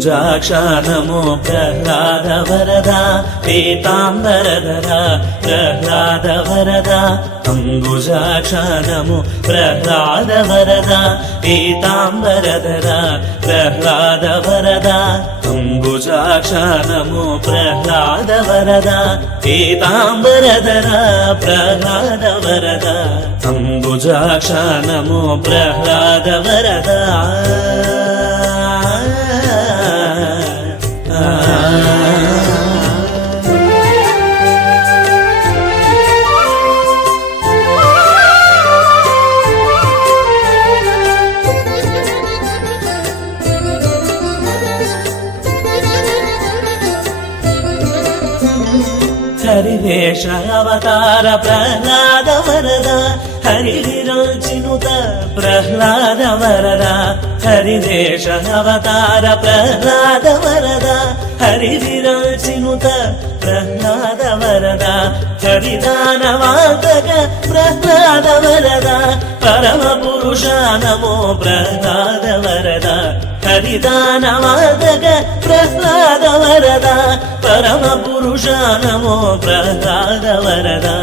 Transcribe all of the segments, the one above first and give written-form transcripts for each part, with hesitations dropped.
अंबुजाक्ष नमो प्रह्लाद वरदा पीताम्बरधरा प्रह्लाद वरदा अंबुजाक्ष नमो प्रह्लाद वरदा पीताम्बरधरा प्रह्लाद वरदा अंबुजाक्ष नमो प्रह्लाद वरदा पीताम्बरधरा प्रह्लाद वरदा अंबुजाक्ष नमो प्रह्लाद वरदा हरिवेश अवतार प्रह्लाद वरदा हरिविराजिनुत प्रह्लाद वरदा हरिवेश अवतार प्रह्लाद वरदा हरिविराजिनुत प्रह्लाद वरदा हरिदानवादक प्रह्लाद वरदा परम पुरुष नमो प्रह्लाद वरदा हरिदानवादक प्रह्लाद वरदा परम पुरुष नमो प्रह्लाद वरदा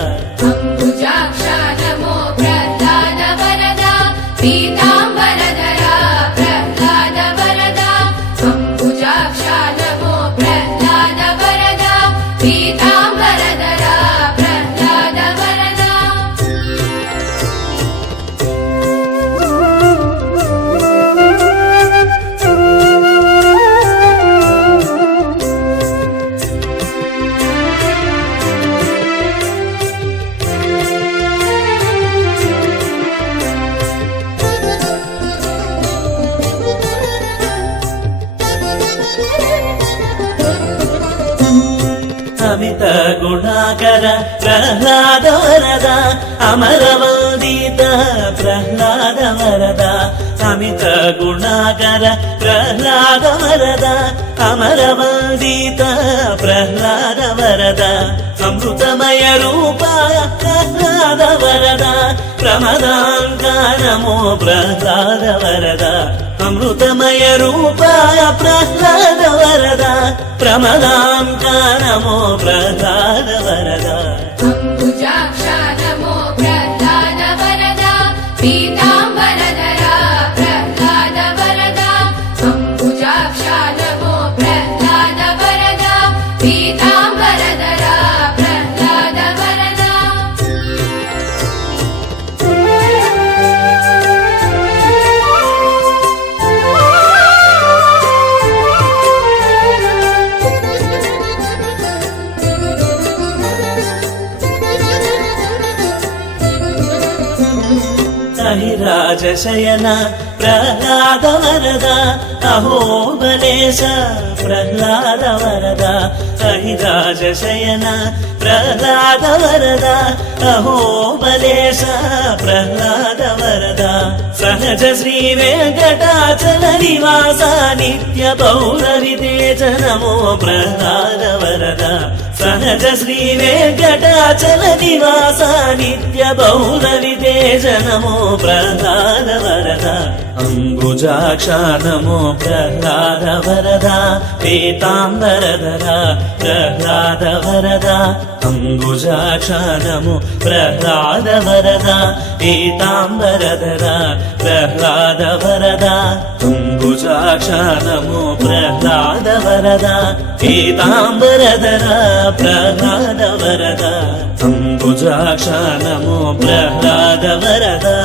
अंबुजाक्ष नमो प्रह्लाद वरदा पीताम्बरधरा प्रह्लाद वरदा अंबुजाक्ष नमो प्रह्लाद वरदा पीताम्बरधरा प्रह्लाद वरदा अमित गुणाकर प्रह्लाद वरदा अमरवंदित प्रह्लाद वरदा अमित गुणाकर प्रह्लाद वरदा अमरवंदित प्रह्लाद वरदा अमृतमय रूपा प्रह्लाद वरदा प्रमदांका नमो प्रह्लाद वरदा अमृतमय रूपा प्रह्लाद वरदा प्रमदांका नमो प्रह्लाद वरदा अंबुजाक्ष नमो प्रह्लाद वरदा पीताम्बरधरा प्रह्लाद वरदा अंबुजाक्ष नमो प्रह्लाद वरदा पीताम्बरधरा प्रह्लाद वरदा राजशयन प्रह्लाद वरदा अहोबलेश प्रह्लाद वरदा राजशयन प्रह्लाद वरदा अहोबलेश प्रह्लाद वरदा सहज श्री वेंकटाचल निवास नित्य पौरवितेज नमो प्रह्लाद वरदा सहज श्री वेंकटाचल निवास नित्य पौरवितेज नमो प्रह्लाद वरदा अंबुजाक्ष नमो प्रह्लाद वरदा पीताम्बरधरा प्रह्लाद वरदा अंबुजाक्ष नमो प्रह्लाद वरदा पीताम्बरधरा प्रह्लाद वरदा अंबुजाक्ष नमो प्रह्लाद वरदा पीताम्बरधरा प्रह्लाद वरदा अंबुजाक्ष नमो प्रह्लाद वरदा